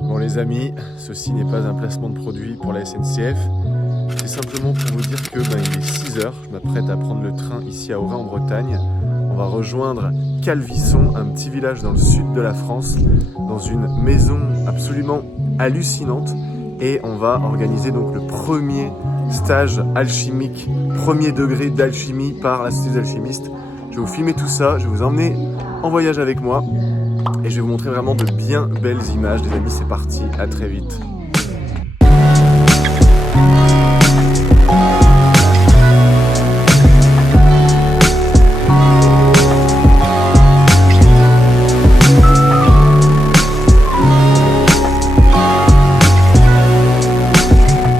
Bon les amis, ceci n'est pas un placement de produit pour la SNCF. C'est simplement pour vous dire que il est 6 h, je m'apprête à prendre le train ici à Auray en Bretagne. On va rejoindre Calvisson, un petit village dans le sud de la France, dans une maison absolument hallucinante. Et on va organiser donc le premier stage alchimique, premier degré d'alchimie par la Société des alchimistes. Je vais vous filmer tout ça, je vais vous emmener en voyage avec moi. Et je vais vous montrer vraiment de bien belles images, les amis, c'est parti, à très vite.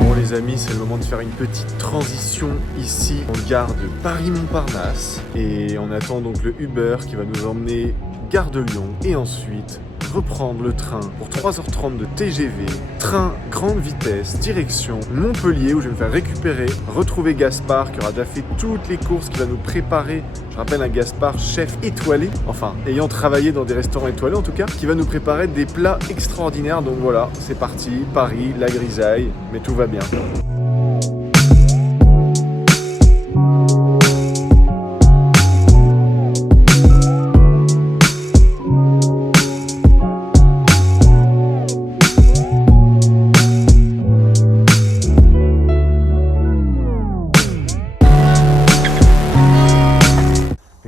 Bon les amis, c'est le moment de faire une petite transition ici en gare de Paris-Montparnasse. Et on attend donc le Uber qui va nous emmener gare de Lyon et ensuite reprendre le train pour 3h30 de TGV, train grande vitesse, direction Montpellier où je vais me faire récupérer, retrouver Gaspard qui aura déjà fait toutes les courses, qui va nous préparer, je rappelle un Gaspard chef étoilé, enfin ayant travaillé dans des restaurants étoilés en tout cas, qui va nous préparer des plats extraordinaires. Donc voilà, c'est parti, Paris, la grisaille, mais tout va bien.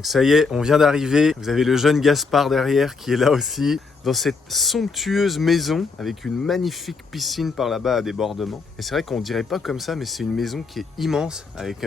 Ça y est, on vient d'arriver. Vous avez le jeune Gaspard derrière qui est là aussi, dans cette somptueuse maison avec une magnifique piscine par là-bas à débordement. Et c'est vrai qu'on dirait pas comme ça, mais c'est une maison qui est immense avec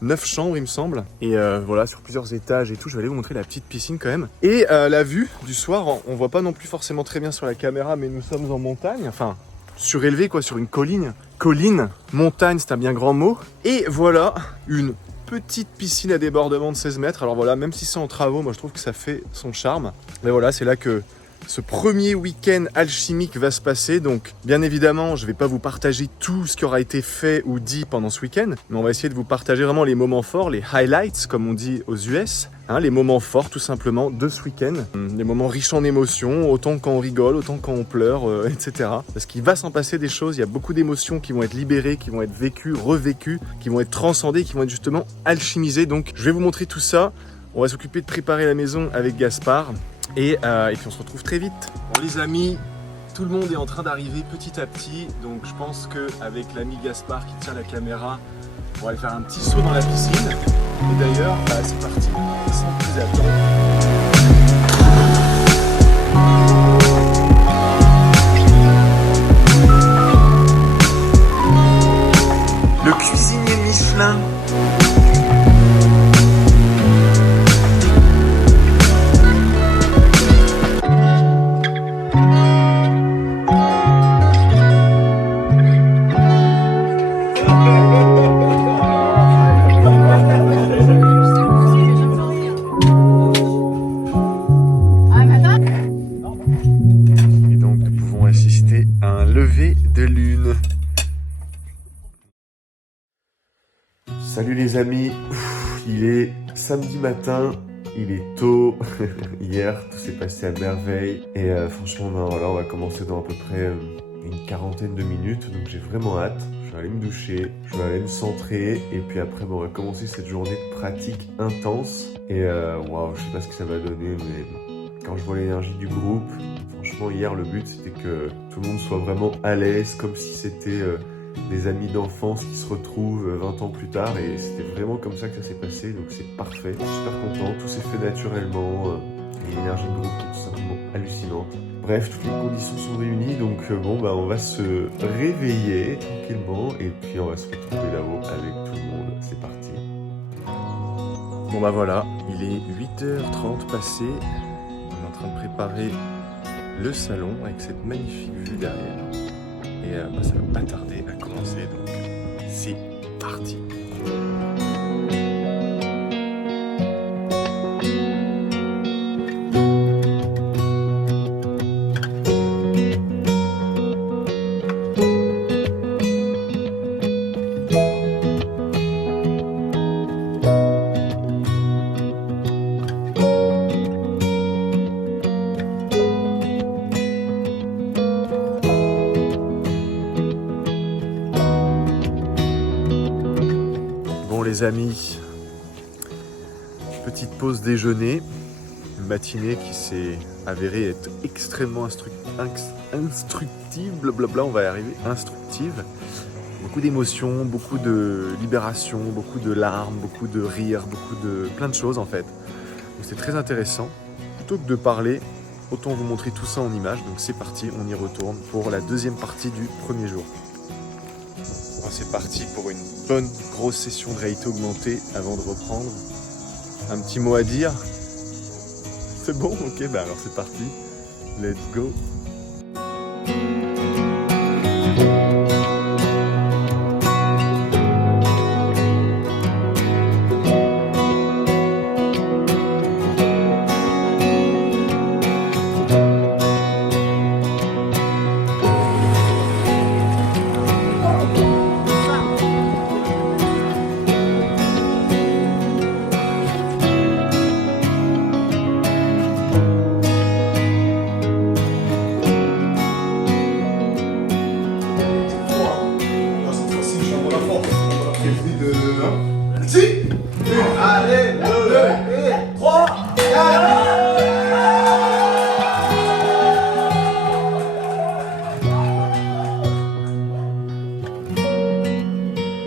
9 chambres il me semble. Et voilà, sur plusieurs étages et tout. Je vais aller vous montrer la petite piscine quand même. Et la vue du soir, on voit pas non plus forcément très bien sur la caméra, mais nous sommes en montagne. Enfin, surélevé quoi, sur une colline. Colline, montagne, c'est un bien grand mot. Et voilà, une petite piscine à débordement de 16 mètres. Alors voilà, même si c'est en travaux, moi je trouve que ça fait son charme. Mais voilà, c'est là que ce premier week-end alchimique va se passer. Donc bien évidemment, je ne vais pas vous partager tout ce qui aura été fait ou dit pendant ce week-end, mais on va essayer de vous partager vraiment les moments forts, les highlights comme on dit aux US. Les moments forts tout simplement de ce week-end, des moments riches en émotions, autant quand on rigole, autant quand on pleure, etc. Parce qu'il va s'en passer des choses, il y a beaucoup d'émotions qui vont être libérées, qui vont être vécues, revécues, qui vont être transcendées, qui vont être justement alchimisées. Donc je vais vous montrer tout ça, on va s'occuper de préparer la maison avec Gaspard et puis on se retrouve très vite. Bon les amis, tout le monde est en train d'arriver petit à petit, donc je pense qu'avec l'ami Gaspard qui tient la caméra, on va aller faire un petit saut dans la piscine. Et d'ailleurs, c'est parti, sans plus attendre. Le cuisinier Michelin. Salut les amis, il est samedi matin, il est tôt, hier tout s'est passé à merveille et franchement voilà, on va commencer dans à peu près une quarantaine de minutes, donc j'ai vraiment hâte. Je vais aller me doucher, je vais aller me centrer et puis après on va commencer cette journée de pratique intense et waouh, je sais pas ce que ça va donner, mais quand je vois l'énergie du groupe, franchement hier le but c'était que tout le monde soit vraiment à l'aise, comme si c'était des amis d'enfance qui se retrouvent 20 ans plus tard et c'était vraiment comme ça que ça s'est passé, donc c'est parfait, je suis super content, tout s'est fait naturellement, et l'énergie de groupe qui est tout simplement hallucinante. Bref, toutes les conditions sont réunies, donc on va se réveiller tranquillement et puis on va se retrouver là-haut avec tout le monde, c'est parti. Bon voilà, il est 8h30 passé, on est en train de préparer le salon avec cette magnifique vue derrière. Et ça va pas tarder à commencer, donc c'est parti. les amis, petite pause déjeuner, une matinée qui s'est avérée être extrêmement instructive, blablabla, on va y arriver, instructive. Beaucoup d'émotions, beaucoup de libération, beaucoup de larmes, beaucoup de rires, plein de choses en fait. Donc c'est très intéressant. Plutôt que de parler, autant vous montrer tout ça en images. Donc c'est parti, on y retourne pour la deuxième partie du premier jour. Bon, c'est parti pour une bonne grosse session de réalité augmentée avant de reprendre. Un petit mot à dire. C'est bon? Ok, bah alors c'est parti. Let's go.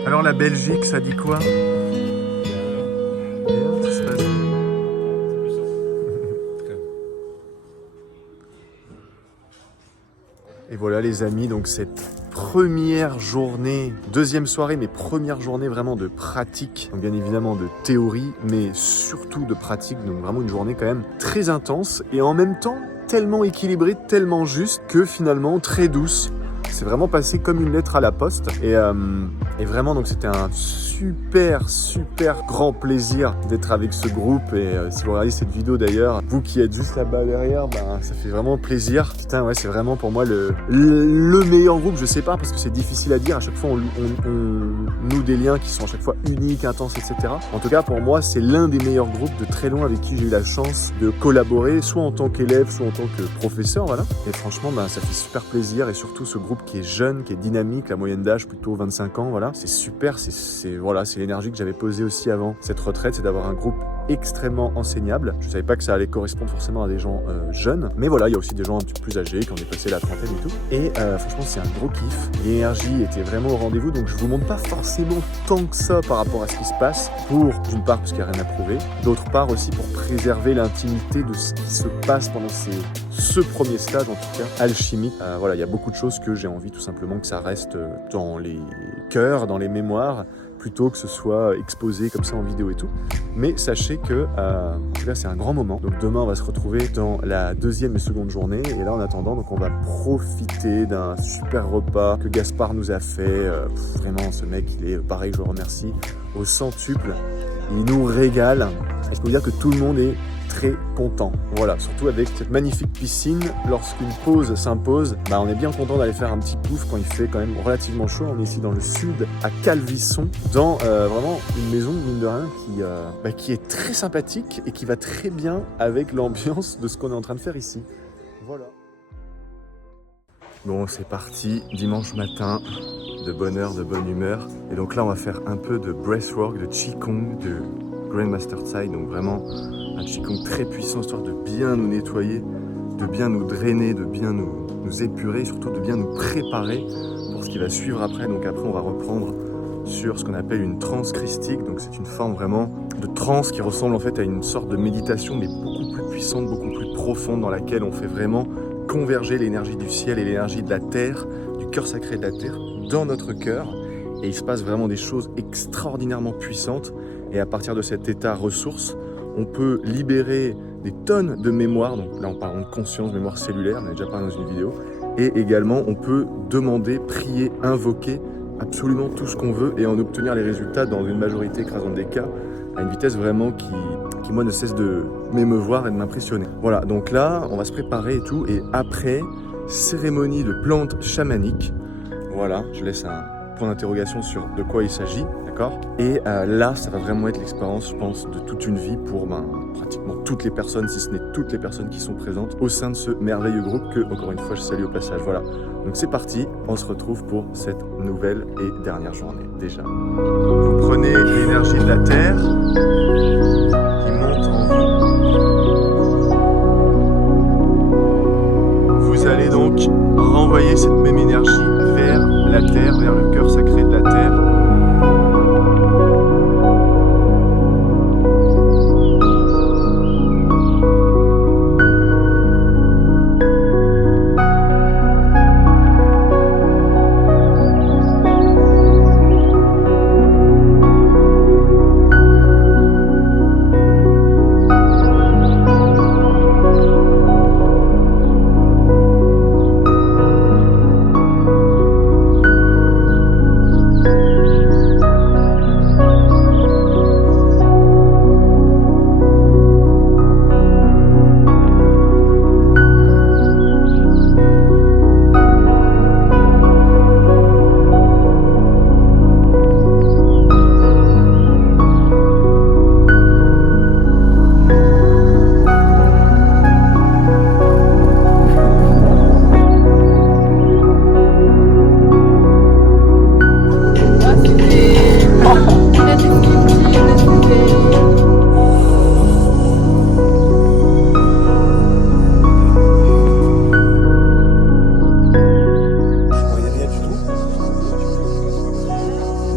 Alors la Belgique, ça dit quoi? Ça se passe. Et voilà les amis, donc cette première journée, deuxième soirée, mais première journée vraiment de pratique. Donc bien évidemment de théorie, mais surtout de pratique. Donc vraiment une journée quand même très intense et en même temps tellement équilibrée, tellement juste que finalement très douce. C'est vraiment passé comme une lettre à la poste et vraiment donc c'était un super grand plaisir d'être avec ce groupe et si vous regardez cette vidéo d'ailleurs, vous qui êtes juste là-bas derrière, ça fait vraiment plaisir. Putain ouais, c'est vraiment pour moi le meilleur groupe, je sais pas parce que c'est difficile à dire, à chaque fois on noue des liens qui sont à chaque fois uniques, intenses, etc. En tout cas pour moi c'est l'un des meilleurs groupes de très loin avec qui j'ai eu la chance de collaborer, soit en tant qu'élève, soit en tant que professeur, voilà. Et franchement ça fait super plaisir et surtout ce groupe qui est jeune, qui est dynamique, la moyenne d'âge plutôt 25 ans, voilà. C'est super, voilà, c'est l'énergie que j'avais posée aussi avant cette retraite, c'est d'avoir un groupe extrêmement enseignable. Je savais pas que ça allait correspondre forcément à des gens jeunes, mais voilà, il y a aussi des gens un petit peu plus âgés qui ont dépassé la trentaine et tout. Et franchement, c'est un gros kiff. L'énergie était vraiment au rendez-vous, donc je vous montre pas forcément tant que ça par rapport à ce qui se passe, pour d'une part parce qu'il n'y a rien à prouver, d'autre part aussi pour préserver l'intimité de ce qui se passe pendant ce premier stage en tout cas, alchimique. Voilà, il y a beaucoup de choses que j'ai envie tout simplement que ça reste dans les cœurs, dans les mémoires, plutôt que ce soit exposé comme ça en vidéo et tout. Mais sachez que là c'est un grand moment. Donc demain on va se retrouver dans la deuxième et seconde journée. Et là en attendant, donc on va profiter d'un super repas que Gaspard nous a fait. Vraiment ce mec il est pareil, je le remercie au centuple. Il nous régale. Et je peux vous dire que tout le monde est très content. Voilà, surtout avec cette magnifique piscine, lorsqu'une pause s'impose, on est bien content d'aller faire un petit pouf quand il fait quand même relativement chaud. On est ici dans le sud, à Calvisson, dans vraiment une maison, mine de rien, qui est très sympathique et qui va très bien avec l'ambiance de ce qu'on est en train de faire ici. Voilà. Bon, c'est parti, dimanche matin, de bonne heure, de bonne humeur. Et donc là, on va faire un peu de breathwork, de Qigong, de Grandmaster Tsai, donc vraiment un Qigong très puissant, histoire de bien nous nettoyer, de bien nous drainer, de bien nous épurer, surtout de bien nous préparer pour ce qui va suivre après. Donc après, on va reprendre sur ce qu'on appelle une transe christique. Donc c'est une forme vraiment de transe qui ressemble en fait à une sorte de méditation, mais beaucoup plus puissante, beaucoup plus profonde, dans laquelle on fait vraiment converger l'énergie du ciel et l'énergie de la terre, du cœur sacré de la terre, dans notre cœur. Et il se passe vraiment des choses extraordinairement puissantes. Et à partir de cet état ressource, on peut libérer des tonnes de mémoire. Donc là, on parle de conscience, mémoire cellulaire, on a déjà parlé dans une vidéo. Et également, on peut demander, prier, invoquer absolument tout ce qu'on veut et en obtenir les résultats dans une majorité écrasante des cas, à une vitesse vraiment qui moi, ne cesse de m'émeuvoir et de m'impressionner. Voilà, donc là, on va se préparer et tout. Et après, cérémonie de plantes chamaniques. Voilà, je laisse un points d'interrogation sur de quoi il s'agit, d'accord? Et là, ça va vraiment être l'expérience, je pense, de toute une vie pour pratiquement toutes les personnes, si ce n'est toutes les personnes qui sont présentes au sein de ce merveilleux groupe que, encore une fois, je salue au passage. Voilà, donc c'est parti, on se retrouve pour cette nouvelle et dernière journée, déjà. Vous prenez l'énergie de la Terre qui monte en vous. Vous allez donc renvoyer cette même énergie vers la Terre, vers le cœur sacré de la Terre.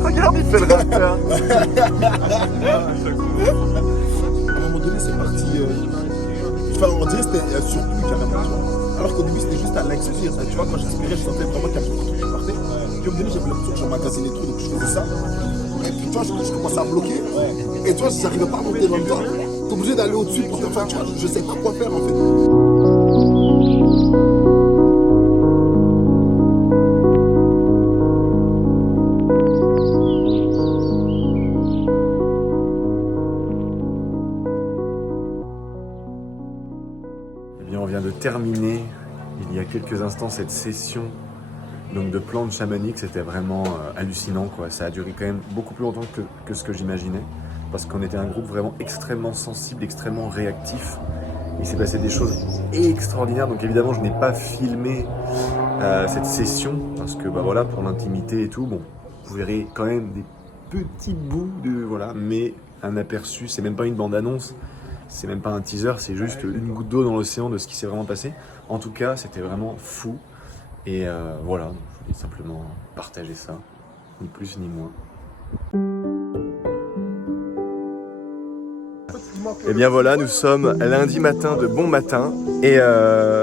Regarde, il fait le rappeur. À un moment donné, c'est parti. Enfin, on dirait que c'était un surplus carrément. Alors qu'au début, c'était juste à l'excès. Tu vois, quand j'expirais, je sentais vraiment qu'il y avait beaucoup de trucs qui partaient. Puis au début, j'avais l'impression que j'emmagasinais trop, donc je faisais ça. Et puis, tu vois, je commençais à bloquer. Et tu vois, j'arrivais pas à monter dans le temps. T'es obligé d'aller au-dessus pour te faire. Tu vois, je sais pas quoi faire en fait. On vient de terminer il y a quelques instants cette session donc, de plantes chamaniques. C'était vraiment hallucinant, quoi. Ça a duré quand même beaucoup plus longtemps que ce que j'imaginais parce qu'on était un groupe vraiment extrêmement sensible, extrêmement réactif. Il s'est passé des choses extraordinaires, donc évidemment je n'ai pas filmé cette session parce que voilà, pour l'intimité et tout, bon, vous verrez quand même des petits bouts de voilà, mais un aperçu, c'est même pas une bande-annonce. C'est même pas un teaser, c'est juste une goutte d'eau dans l'océan de ce qui s'est vraiment passé. En tout cas, c'était vraiment fou. Et voilà, je voulais simplement partager ça, ni plus ni moins. Et bien voilà, nous sommes lundi matin de bon matin et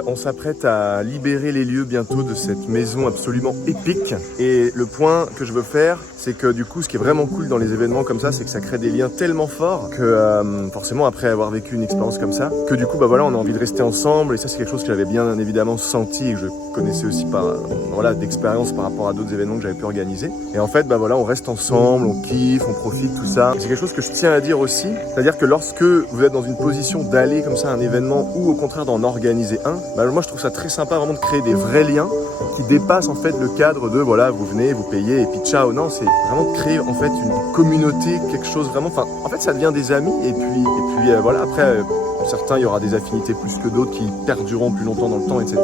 on s'apprête à libérer les lieux bientôt de cette maison absolument épique. Et le point que je veux faire, c'est que du coup, ce qui est vraiment cool dans les événements comme ça, c'est que ça crée des liens tellement forts que forcément, après avoir vécu une expérience comme ça, que du coup, bah voilà, on a envie de rester ensemble. Et ça, c'est quelque chose que j'avais bien évidemment senti et que je connaissais aussi par voilà d'expérience par rapport à d'autres événements que j'avais pu organiser. Et en fait, bah voilà, on reste ensemble, on kiffe, on profite, tout ça. C'est quelque chose que je tiens à dire aussi, c'est-à-dire que lorsque vous êtes dans une position d'aller comme ça à un événement ou au contraire d'en organiser un, bah moi je trouve ça très sympa vraiment de créer des vrais liens qui dépassent en fait le cadre de voilà, vous venez, vous payez et puis ciao. Non, c'est vraiment de créer en fait une communauté, quelque chose vraiment, enfin en fait ça devient des amis et puis voilà, après pour certains il y aura des affinités plus que d'autres qui perdureront plus longtemps dans le temps, etc.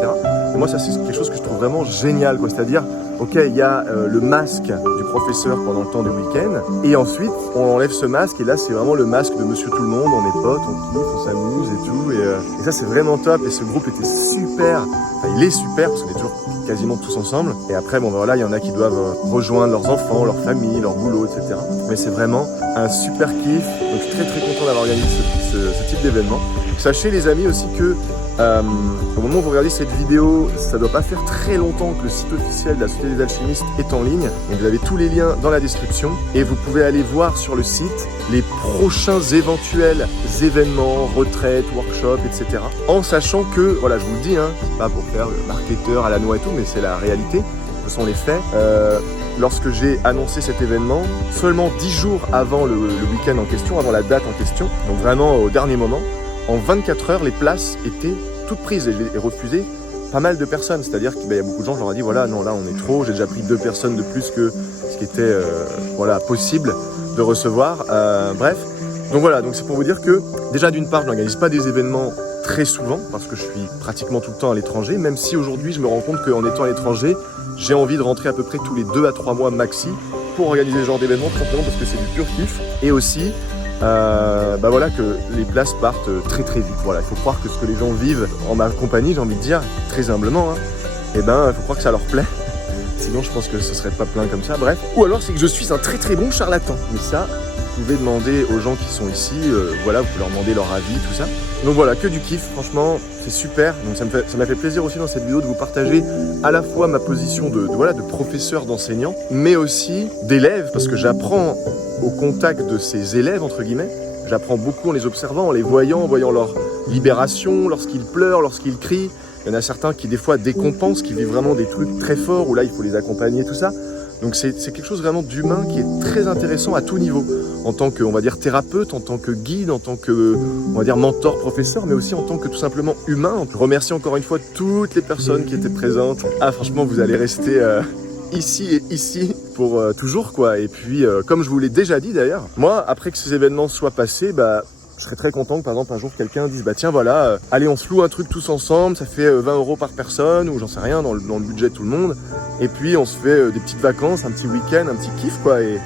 Et moi ça c'est quelque chose que je trouve vraiment génial, quoi. C'est-à-dire ok, il y a le masque du professeur pendant le temps du week-end et ensuite on enlève ce masque et là c'est vraiment le masque de monsieur tout le monde, on est potes, on kiffe, on s'amuse et tout et ça c'est vraiment top. Et ce groupe était super, enfin il est super parce qu'on est toujours quasiment tous ensemble. Et après bon voilà, il y en a qui doivent rejoindre leurs enfants, leur famille, leur boulot, etc. Mais c'est vraiment un super kiff, donc je suis très content d'avoir organisé ce type d'événement. Sachez les amis aussi que au moment où vous regardez cette vidéo, ça doit pas faire très longtemps que le site officiel de la Société des Alchimistes est en ligne. Donc vous avez tous les liens dans la description et vous pouvez aller voir sur le site les prochains éventuels événements, retraites, workshops, etc. En sachant que, voilà, je vous le dis, hein, c'est pas pour faire le marketeur à la noix et tout, mais c'est la réalité, ce sont les faits. Lorsque j'ai annoncé cet événement, seulement 10 jours avant le week-end en question, avant la date en question, donc vraiment au dernier moment, en 24 heures, les places étaient toutes prises et refusées pas mal de personnes. C'est-à-dire qu'il y a beaucoup de gens, je leur ai dit, voilà, non, là, on est trop, j'ai déjà pris 2 personnes de plus que ce ce qui était voilà, possible de recevoir. Bref, donc voilà, donc c'est pour vous dire que déjà d'une part, je n'organise pas des événements très souvent parce que je suis pratiquement tout le temps à l'étranger, même si aujourd'hui je me rends compte qu'en étant à l'étranger, j'ai envie de rentrer à peu près tous les 2 à 3 mois maxi pour organiser ce genre d'événement, tout simplement parce que c'est du pur kiff. Et aussi, bah voilà, que les places partent très très vite. Voilà, il faut croire que ce que les gens vivent en ma compagnie, j'ai envie de dire, très humblement, hein, et ben il faut croire que ça leur plaît. Sinon je pense que ce serait pas plein comme ça, bref. Ou alors c'est que je suis un très très bon charlatan. Mais ça, vous pouvez demander aux gens qui sont ici, voilà, vous pouvez leur demander leur avis, tout ça. Donc voilà, que du kiff, franchement, c'est super. Donc ça m'a fait plaisir aussi dans cette vidéo de vous partager à la fois ma position de professeur, d'enseignant, mais aussi d'élève, parce que j'apprends au contact de ces élèves, entre guillemets. J'apprends beaucoup en les observant, en les voyant, en voyant leur libération, lorsqu'ils pleurent, lorsqu'ils crient. Il y en a certains qui des fois décompensent, qui vivent vraiment des trucs très forts, où là il faut les accompagner, tout ça. Donc c'est quelque chose vraiment d'humain qui est très intéressant à tout niveau, en tant que, on va dire, thérapeute, en tant que guide, en tant que, on va dire, mentor, professeur, mais aussi en tant que tout simplement humain. Je remercie encore une fois toutes les personnes qui étaient présentes. Ah franchement, vous allez rester ici et ici pour toujours, quoi. Et puis, comme je vous l'ai déjà dit d'ailleurs, moi, après que ces événements soient passés, bah, je serais très content que par exemple un jour quelqu'un dise bah tiens voilà, allez on se loue un truc tous ensemble, ça fait 20 € par personne ou j'en sais rien dans le budget de tout le monde, et puis on se fait des petites vacances, un petit week-end, un petit kiff quoi. Et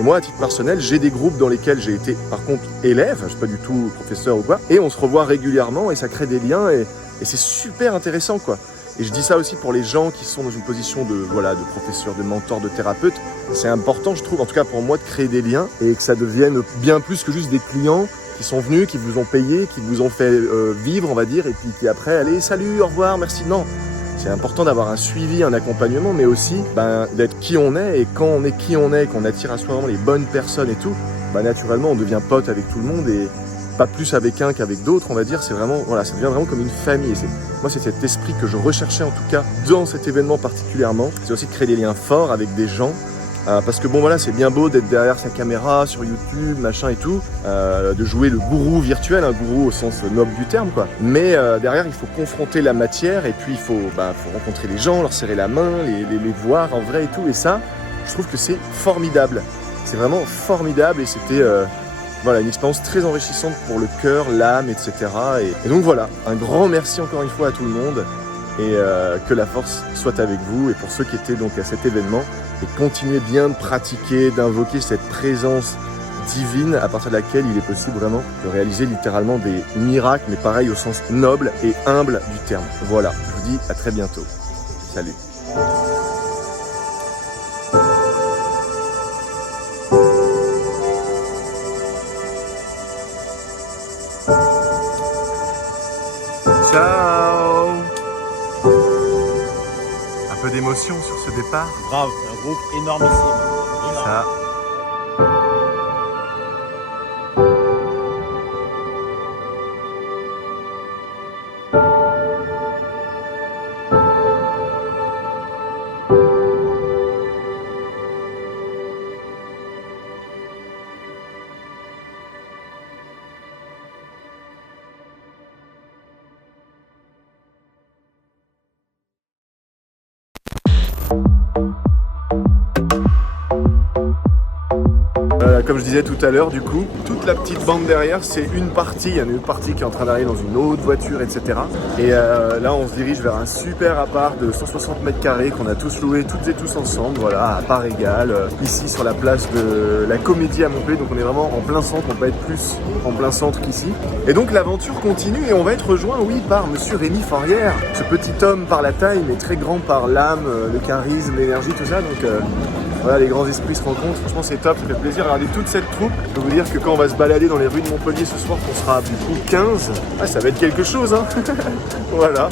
moi à titre personnel j'ai des groupes dans lesquels j'ai été par contre élève, je suis pas du tout professeur ou quoi, et on se revoit régulièrement et ça crée des liens et c'est super intéressant quoi. Et je dis ça aussi pour les gens qui sont dans une position de, voilà, de professeur, de mentor, de thérapeute. C'est important, je trouve, en tout cas pour moi, de créer des liens et que ça devienne bien plus que juste des clients qui sont venus, qui vous ont payé, qui vous ont fait vivre, on va dire, et puis qui après, allez, salut, au revoir, merci. Non, c'est important d'avoir un suivi, un accompagnement, mais aussi d'être qui on est. Et quand on est qui on est, qu'on attire à soi vraiment les bonnes personnes et tout, naturellement, on devient pote avec tout le monde et pas plus avec un qu'avec d'autres, on va dire. C'est vraiment, voilà, ça devient vraiment comme une famille. Moi, c'est cet esprit que je recherchais en tout cas dans cet événement particulièrement. C'est aussi de créer des liens forts avec des gens. Parce que bon voilà, c'est bien beau d'être derrière sa caméra sur YouTube, machin et tout, de jouer le gourou virtuel, un gourou au sens noble du terme quoi. Mais derrière, il faut confronter la matière et puis il faut rencontrer les gens, leur serrer la main, les voir en vrai et tout. Et ça, je trouve que c'est formidable. C'est vraiment formidable et c'était voilà, une expérience très enrichissante pour le cœur, l'âme, etc. Et donc voilà, un grand merci encore une fois à tout le monde et que la force soit avec vous. Et pour ceux qui étaient donc à cet événement, et continuez bien de pratiquer, d'invoquer cette présence divine à partir de laquelle il est possible vraiment de réaliser littéralement des miracles, mais pareil au sens noble et humble du terme. Voilà, je vous dis à très bientôt. Salut. Ciao. Un peu d'émotion sur ce départ. Grave, c'est un groupe énormissime. Énorme. Ça. Comme je disais tout à l'heure, du coup, toute la petite bande derrière, c'est une partie. Il y en a une partie qui est en train d'arriver dans une autre voiture, etc. Et là, on se dirige vers un super appart de 160 mètres carrés qu'on a tous loué, toutes et tous ensemble, voilà, à part égale, ici sur la place de la Comédie à Montpellier. Donc on est vraiment en plein centre, on peut être plus en plein centre qu'ici. Et donc l'aventure continue et on va être rejoint, oui, par Monsieur Rémi Forrière, ce petit homme par la taille, mais très grand par l'âme, le charisme, l'énergie, tout ça. Donc voilà, les grands esprits se rencontrent, franchement c'est top, ça fait plaisir de regarder toute cette troupe. Je peux vous dire que quand on va se balader dans les rues de Montpellier ce soir, qu'on sera du coup 15, ça va être quelque chose hein. Voilà.